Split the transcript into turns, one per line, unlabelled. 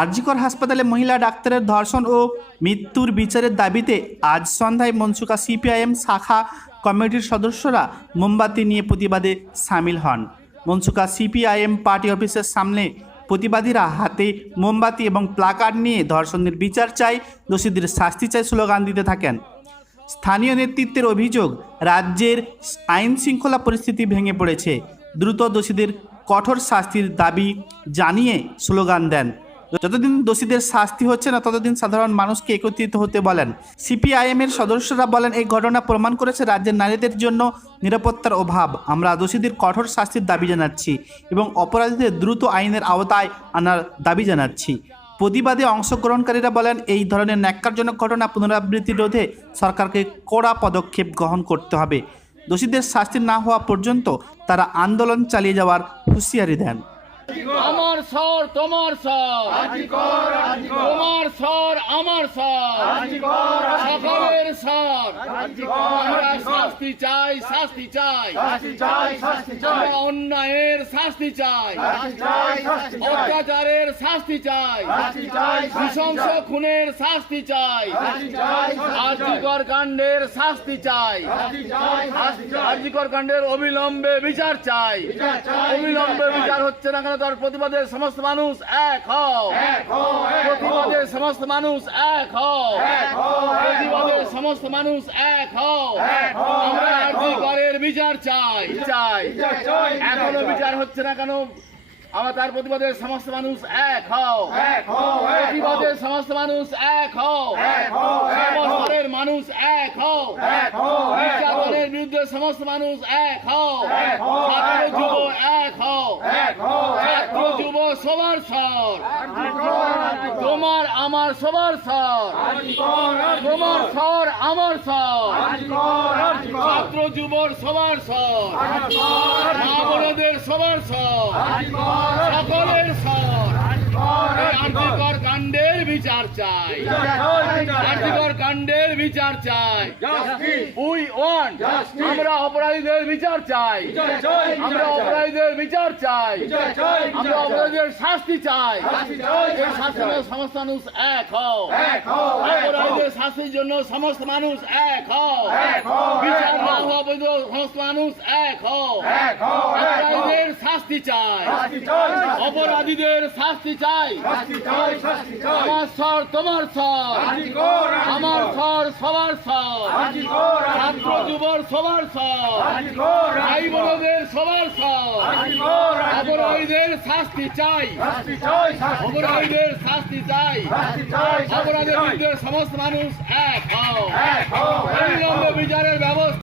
আরজিকর হাসপাতালে মহিলা ডাক্তারের ধর্ষণ ও মৃত্যুর বিচারের দাবিতে আজ সন্ধ্যায় মনসুকা সিপিআইএম শাখা কমিটির সদস্যরা মোমবাতি নিয়ে প্রতিবাদে সামিল হন। মনসুকা সিপিআইএম পার্টি অফিসের সামনে প্রতিবাদীরা হাতে মোমবাতি এবং প্লাকার্ড নিয়ে ধর্ষণের বিচার চাই দোষীদের শাস্তি চাই স্লোগান দিতে থাকেন। স্থানীয় নেতৃত্বের অভিযোগ, রাজ্যের আইন শৃঙ্খলা পরিস্থিতি ভেঙে পড়েছে। দ্রুত দোষীদের কঠোর শাস্তির দাবি জানিয়ে স্লোগান দেন। যতদিন দোষীদের শাস্তি হচ্ছে না, ততদিন সাধারণ মানুষকে একত্রিত হতে বলেন। সিপিআইএম এর সদস্যরা বলেন, এই ঘটনা প্রমাণ করেছে রাজ্যের নারীদের জন্য নিরাপত্তার অভাব। আমরা দোষীদের কঠোর শাস্তির দাবি জানাচ্ছি এবং অপরাধীদের দ্রুত আইনের আওতায় আনার দাবি জানাচ্ছি। প্রতিবাদে অংশগ্রহণকারীরা বলেন, এই ধরনের ন্যাক্কারজনক ঘটনা পুনরাবৃত্তি রোধে সরকারকে কড়া পদক্ষেপ গ্রহণ করতে হবে। দোষীদের শাস্তি না হওয়া পর্যন্ত তারা আন্দোলন চালিয়ে যাওয়ার হুঁশিয়ারি দেন। আমার স্বর তোমার স্বর। তোমার স্বর আমার স্বর। শাস্তি চাই শাস্তি চাই আমরা অন্যায়ের শাস্তি চাই অত্যাচারের শাস্তি চাই নৃশংস খুনের শাস্তি চাই আর্যিকর কাণ্ডের শাস্তি চাই আর্যিকর কাণ্ডের অবিলম্বে বিচার চাই অবিলম্বে বিচার হচ্ছে না কেন তার প্রতিবাদে সমস্ত মানুষ এক হও প্রতিবাদে সমস্ত মানুষ এক হও সমস্ত মানুষ এক হও আমরা বিচার চাই চাই এখনও বিচার হচ্ছে না কেন আমরা তার প্রতিবাদে সমস্ত মানুষ এক হও প্রতিবাদে সমস্ত মানুষ এক হও মানুষ এক হও নির্যাতনের বিরুদ্ধে সমস্ত মানুষ এক হও ছাত্র যুব এক হও ছাত্র যুব সবার স্বর তোমার আমার সবার
স্বর তোমার স্বর আমার স্বর। ছাত্র যুবর সবার স্বর। মা বোনদের সবার স্বর। সকলের স্বর। আর্থিকর কাণ্ডের বিচার চাই। আর্থিকর কাণ্ডের বিচার চাই। We want. আমরা অপরাধীদের বিচার চাই। আমরা অপরাধীদের বিচার চাই। আমরা অপরাধীদের শাস্তি চাই। এই শাস্তির সমস্ত মানুষ এক হও। শাস্তির জন্য সমস্ত মানুষ এক হও। বিচার না হওয়া পর্যন্ত সমস্ত মানুষ এক হও। অপরাধীদের শাস্তি চাই। অপরাধীদের শাস্তি চাই। আমার স্বর তোমার স্বর। আমার স্বর সবার স্বর। ছাত্র যুবর সবার স্বর। ভাই বোনদের সবার স্বর। অপরাধীদের শাস্তি চাই। অপরাধীদের শাস্তি চাই। সমস্ত মানুষ এক হও। অবিলম্বে বিচারের ব্যবস্থা